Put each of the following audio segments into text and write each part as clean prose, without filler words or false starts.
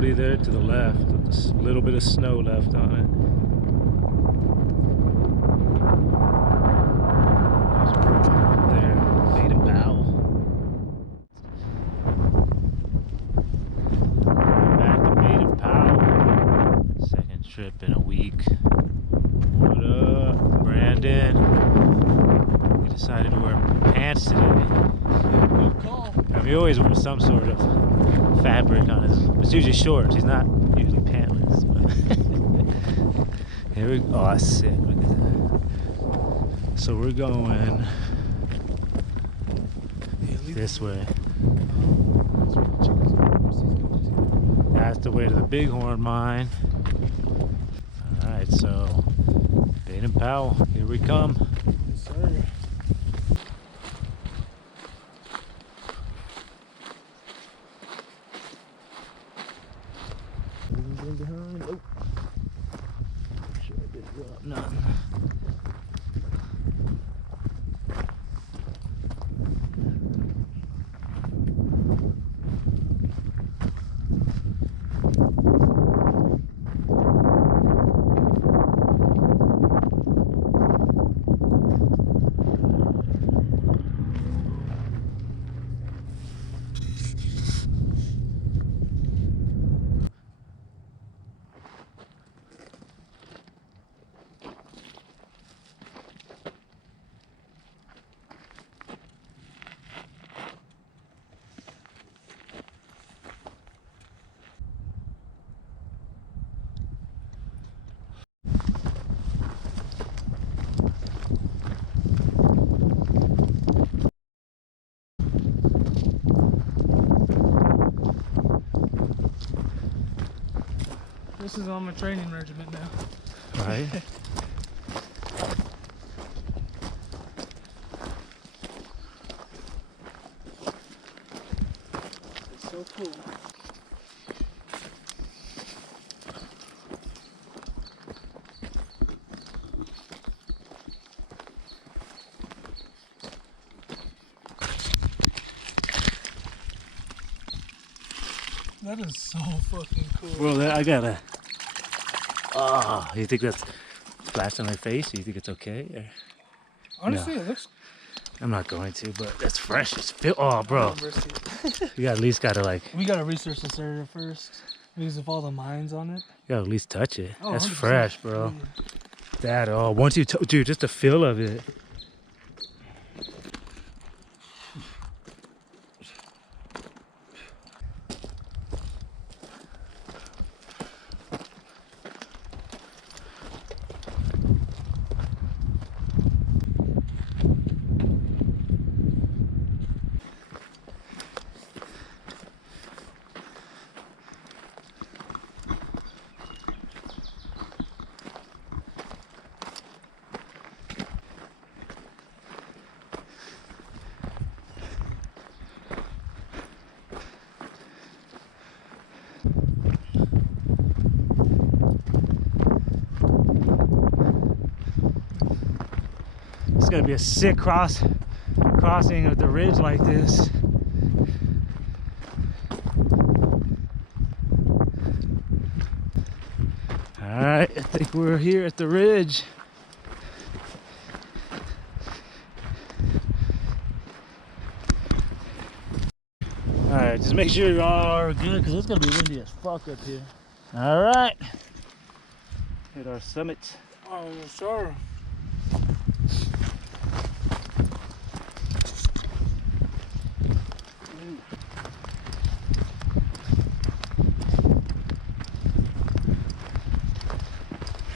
cloudy there to the left, with a little bit of snow left on it. There, Baden-Powell. Back to Baden-Powell. Second trip in a week. What up, Brandon? We decided to wear pants today. Good call. I mean, he always wears some sort of fabric on his. It's usually shorts. He's not usually pantless. But here we go. Oh, that's sick. Look at that. So we're going this way. That's the way to the Bighorn mine. All right, so Baden-Powell, here we come. Yes, sir. Behind. Oh. Sure I didn't drop nothing. This is on my training regiment now. Right. It's so cool. That is so fucking cool. Well, I gotta. Oh, you think that's splashed on my face? You think it's okay? Or? Honestly, No. it looks. I'm not going to, but that's fresh. It's oh, bro. You at least gotta like. We gotta research this area first because of all the mines on it. You gotta at least touch it. Oh, That's 100%. fresh, bro. Yeah. That once you dude, just the feel of it. It's gonna be a sick crossing of the ridge like this. All right, I think we're here at the ridge. All right, just make sure you all are good because it's gonna be windy as fuck up here. All right, hit our summit. Oh, sure.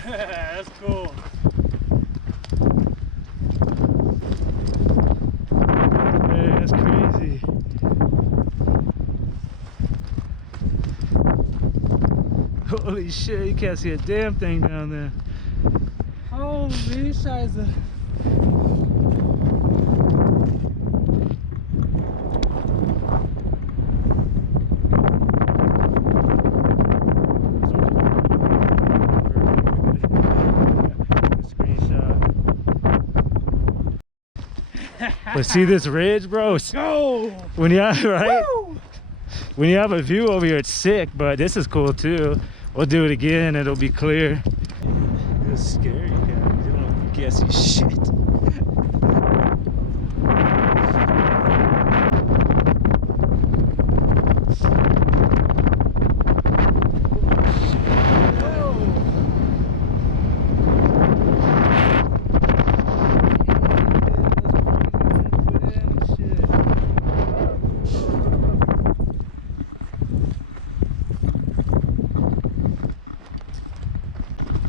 That's cool. Hey, that's crazy. Holy shit, you can't see a damn thing down there. Holy scheiße. But see this ridge, bro? Go! When you right? Woo! when you have a view over here, it's sick, but this is cool too. We'll do it again, it'll be clear. It's scary, guys. You don't get to see shit.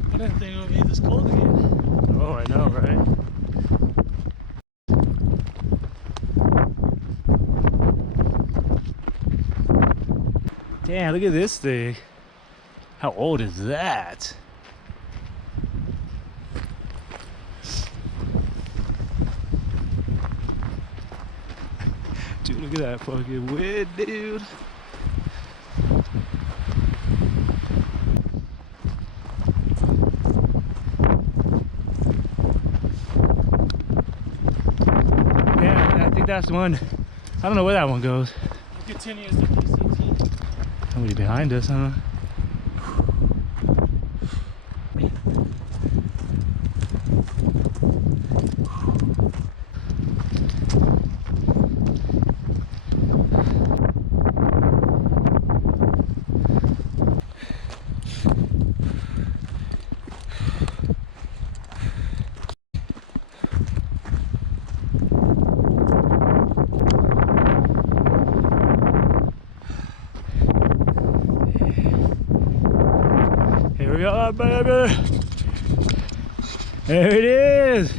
I didn't think it would be this cold again. Oh, I know, right? Damn, look at this thing. How old is that? Dude, look at that fucking wind, dude. Yeah, I think that's the one. I don't know where that one goes. It continues to PCT. Somebody behind us, huh? Here we are, baby. There it is.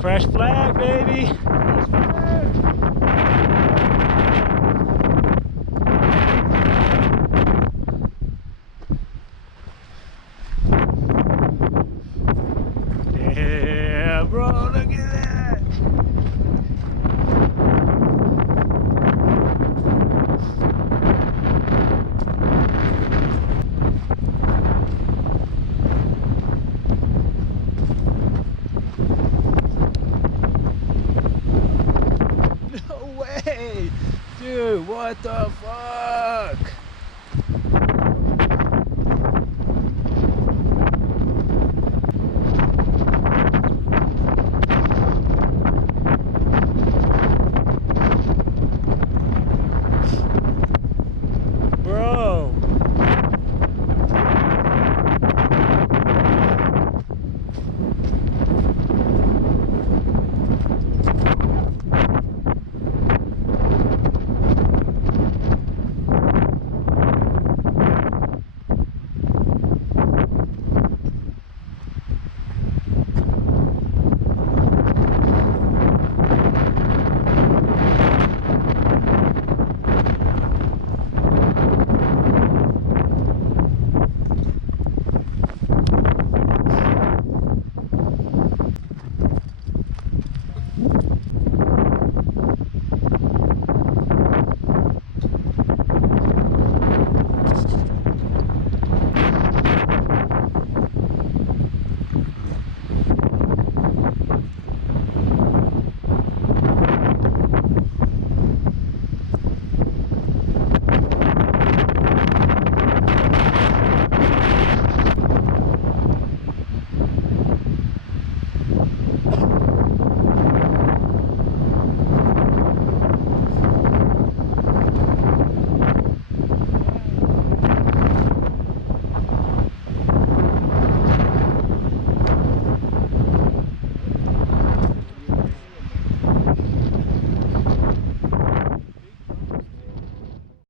Fresh flag, baby. Fresh flag. Yeah, bro, look at that. No way! Dude, what the fuck?